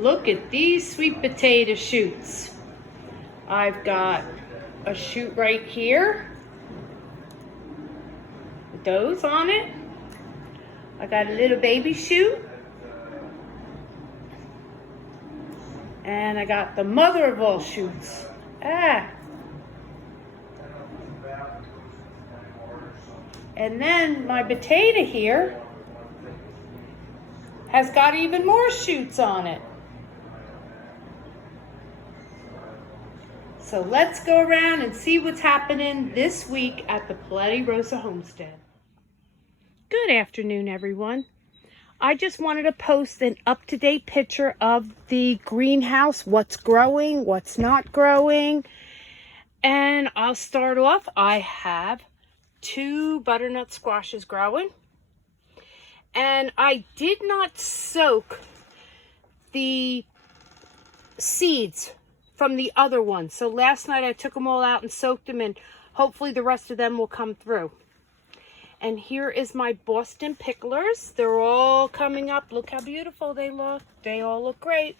Look at these sweet potato shoots. I've got a shoot right here with those on it. I got a little baby shoot. And I got the mother of all shoots. And then my potato here has got even more shoots on it. So let's go around and see what's happening this week at the Polettirosa Homestead. Good afternoon, everyone. I just wanted to post an up-to-date picture of the greenhouse, what's growing, what's not growing. And I'll start off. I have 2 butternut squashes growing. And I did not soak the seeds from the other ones. So last night I took them all out and soaked them, and hopefully the rest of them will come through. And here is my Boston picklers. They're all coming up. Look how beautiful they look. They all look great.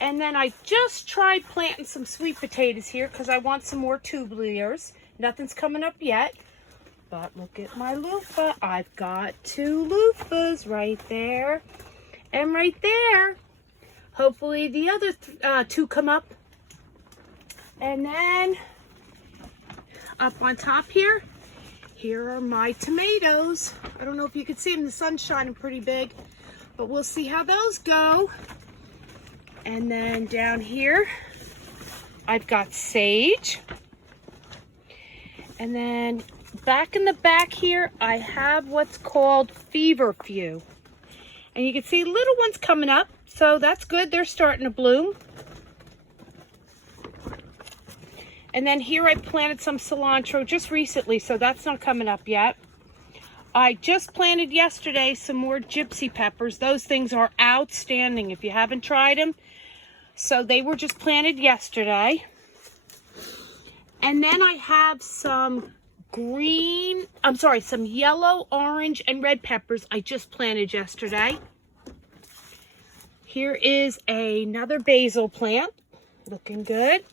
And then I just tried planting some sweet potatoes here because I want some more tubulars. Nothing's coming up yet. But look at my loofah. I've got 2 loofahs right there and right there. Hopefully the other 2 come up. And then up on top here are my tomatoes. I don't know if you can see them. The sun's shining pretty big, but we'll see how those go. And then down here, I've got sage. And then back in the back here, I have what's called feverfew. And you can see little ones coming up, so that's good. They're starting to bloom. And then here I planted some cilantro just recently, so that's not coming up yet. I just planted yesterday some more gypsy peppers. Those things are outstanding if you haven't tried them. So they were just planted yesterday. And then I have some some yellow, orange, and red peppers I just planted yesterday. Here is another basil plant, looking good.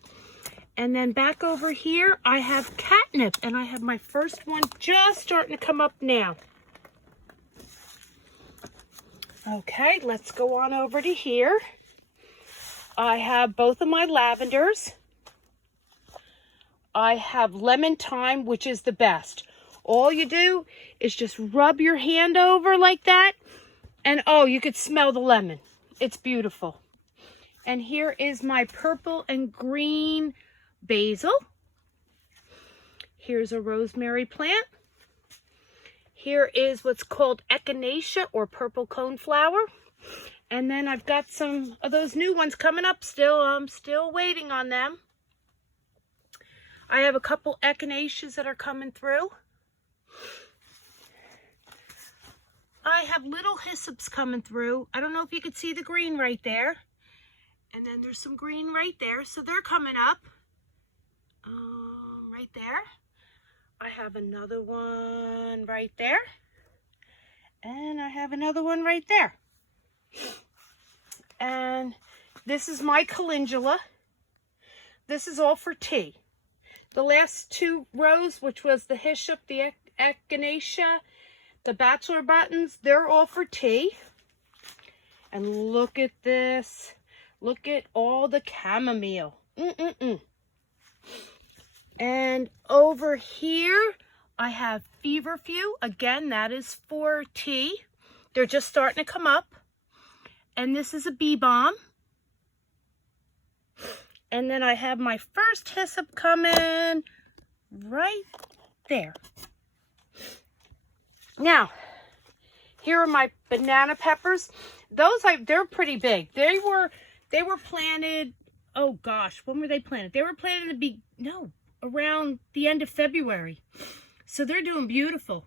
And then back over here, I have catnip, and I have my first one just starting to come up now. Okay, let's go on over to here. I have both of my lavenders. I have lemon thyme, which is the best. All you do is just rub your hand over like that, and oh, you could smell the lemon. It's beautiful. And here is my purple and green basil. Here's a rosemary plant. Here is what's called echinacea or purple coneflower. And then I've got some of those new ones coming up still. I'm still waiting on them. I have a couple echinaceas that are coming through. I have little hyssops coming through. I don't know if you can see the green right there. And then there's some green right there. So they're coming up. Right there. I have another one right there. And I have another one right there. And this is my calendula. This is all for tea. The last 2 rows, which was the hyssop, the echinacea, the bachelor buttons, they're all for tea. And look at this. Look at all the chamomile. And over here, I have feverfew. Again, that is for tea. They're just starting to come up. And this is a bee balm. And then I have my first hyssop coming right there. Now, here are my banana peppers. They're pretty big. They were planted, oh gosh, when were they planted? They were planted around the end of February. So they're doing beautiful.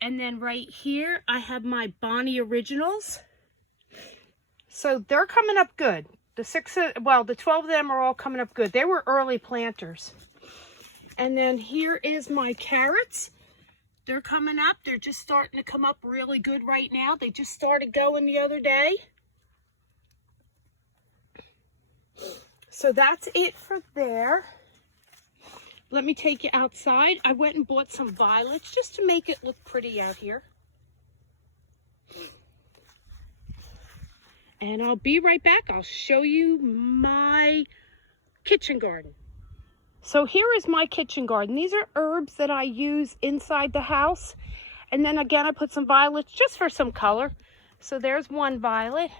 And then right here, I have my Bonnie Originals. So they're coming up good. The 12 of them are all coming up good. They were early planters. And then here is my carrots. They're coming up. They're just starting to come up really good right now. They just started going the other day. So that's it for there. Let me take you outside. I went and bought some violets just to make it look pretty out here. And I'll be right back. I'll show you my kitchen garden. So here is my kitchen garden. These are herbs that I use inside the house. And then again, I put some violets just for some color. So there's one violet.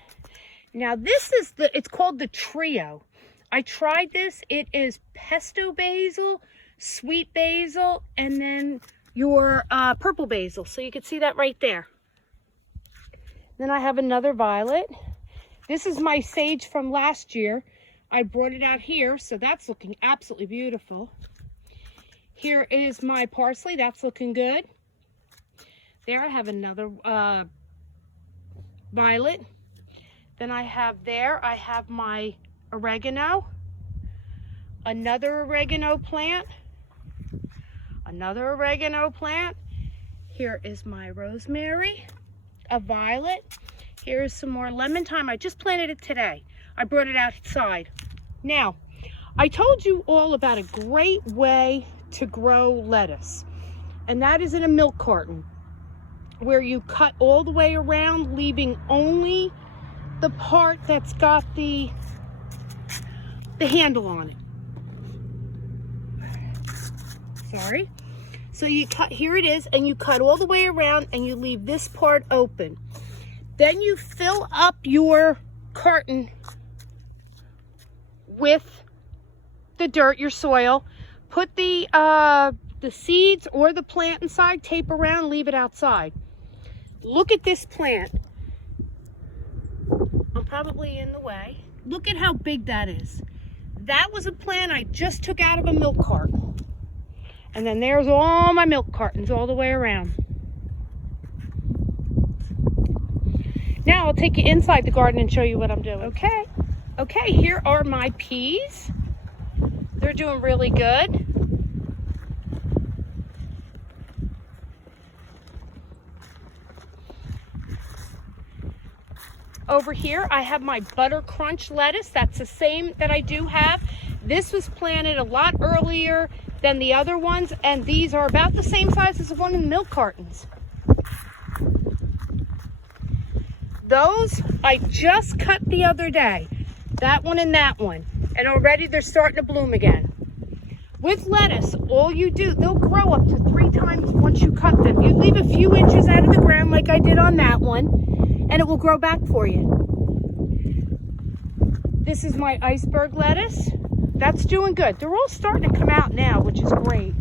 Now this is it's called the Trio. I tried this. It is pesto basil, sweet basil, and then your purple basil. So you can see that right there. Then I have another violet. This is my sage from last year. I brought it out here, so that's looking absolutely beautiful. Here is my parsley. That's looking good. There I have another violet. Then I have my oregano, another oregano plant, another oregano plant. Here is my rosemary, a violet. Here's some more lemon thyme. I just planted it today. I brought it outside. Now, I told you all about a great way to grow lettuce, and that is in a milk carton, where you cut all the way around, leaving only the part that's got the handle on it. Sorry. So you cut, here it is, and you cut all the way around and you leave this part open. Then you fill up your carton with the dirt, your soil. Put the seeds or the plant inside, tape around, leave it outside. Look at this plant. I'm probably in the way. Look at how big that is. That was a plant I just took out of a milk carton. And then there's all my milk cartons all the way around. Now I'll take you inside the garden and show you what I'm doing. Okay, here are my peas. They're doing really good. Over here, I have my butter crunch lettuce. That's the same that I do have. This was planted a lot earlier than the other ones, and these are about the same size as the one in the milk cartons. Those I just cut the other day. That one and that one. And already they're starting to bloom again. With lettuce, all you do, they'll grow up to 3 times once you cut them. You leave a few inches out of the ground like I did on that one, and it will grow back for you. This is my iceberg lettuce. That's doing good. They're all starting to come out now, which is great.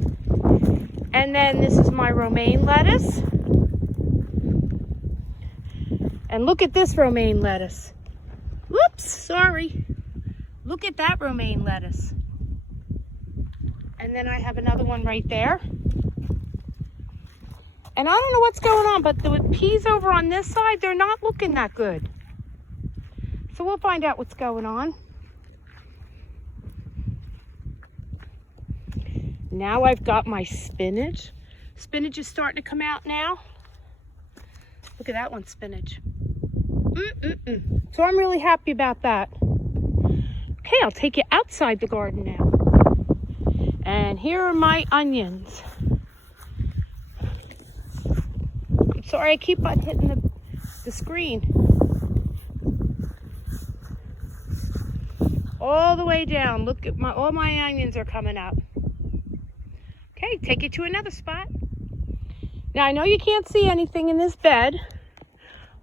And then this is my romaine lettuce. And look at this romaine lettuce. Whoops, sorry. Look at that romaine lettuce. And then I have another one right there. And I don't know what's going on, but the peas over on this side, they're not looking that good. So we'll find out what's going on. Now I've got my spinach. Spinach is starting to come out now. Look at that one, spinach. So I'm really happy about that. Okay, I'll take you outside the garden now. And here are my onions. I'm sorry, I keep on hitting the screen. All the way down. Look at all my onions are coming up. Okay, take you to another spot. Now I know you can't see anything in this bed,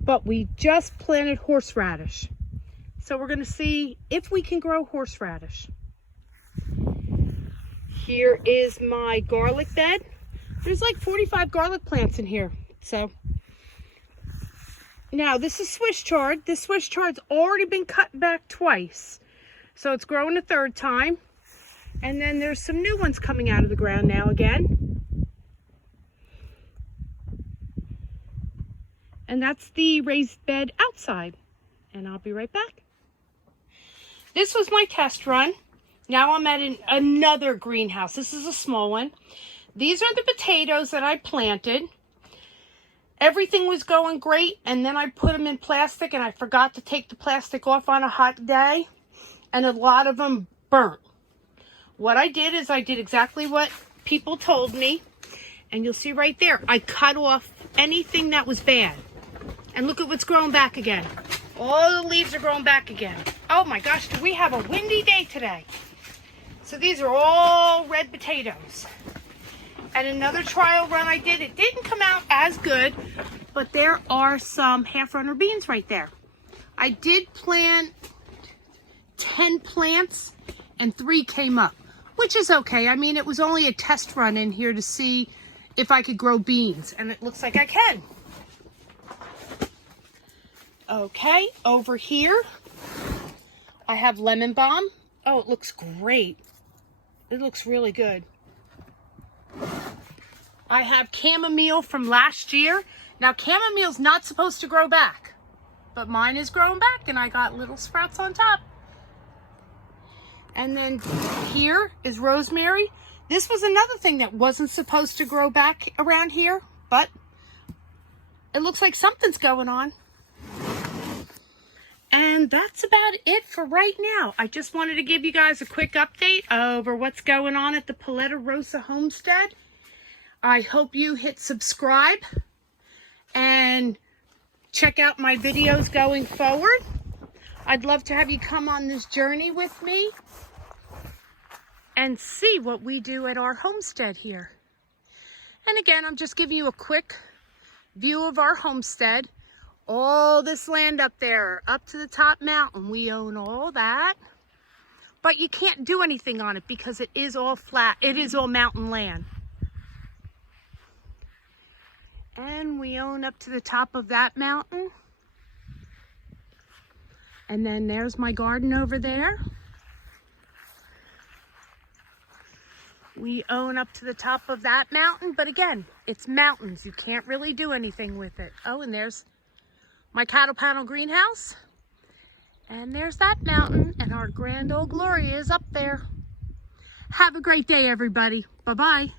but we just planted horseradish. So we're going to see if we can grow horseradish. Here is my garlic bed. There's like 45 garlic plants in here. So now this is Swiss chard. This Swiss chard's already been cut back twice. So it's growing a 3rd time. And then there's some new ones coming out of the ground now again. And that's the raised bed outside. And I'll be right back. This was my test run. Now I'm at another greenhouse. This is a small one. These are the potatoes that I planted. Everything was going great, and then I put them in plastic, and I forgot to take the plastic off on a hot day. and a lot of them burnt. What I did is I did exactly what people told me. And you'll see right there, I cut off anything that was bad. And look at what's growing back again. All the leaves are growing back again. Oh my gosh, do we have a windy day today? So these are all red potatoes. And another trial run I did, it didn't come out as good, but there are some half-runner beans right there. I did plant 10 plants and 3 came up, which is okay. I mean, it was only a test run in here to see if I could grow beans, and it looks like I can. Okay, over here, I have lemon balm. Oh, it looks great. It looks really good. I have chamomile from last year. Now, chamomile's not supposed to grow back, but mine is growing back, and I got little sprouts on top. And then here is rosemary. This was another thing that wasn't supposed to grow back around here, but it looks like something's going on. And that's about it for right now. I just wanted to give you guys a quick update over what's going on at the Polettirosa Homestead. I hope you hit subscribe and check out my videos going forward. I'd love to have you come on this journey with me and see what we do at our homestead here. And again, I'm just giving you a quick view of our homestead. All this land up there, up to the top mountain, we own all that. But you can't do anything on it because it is all flat. It is all mountain land. And we own up to the top of that mountain. And then there's my garden over there. We own up to the top of that mountain, but again, it's mountains. You can't really do anything with it. Oh, and there's my cattle panel greenhouse. And there's that mountain, and our grand old Gloria is up there. Have a great day, everybody. Bye-bye.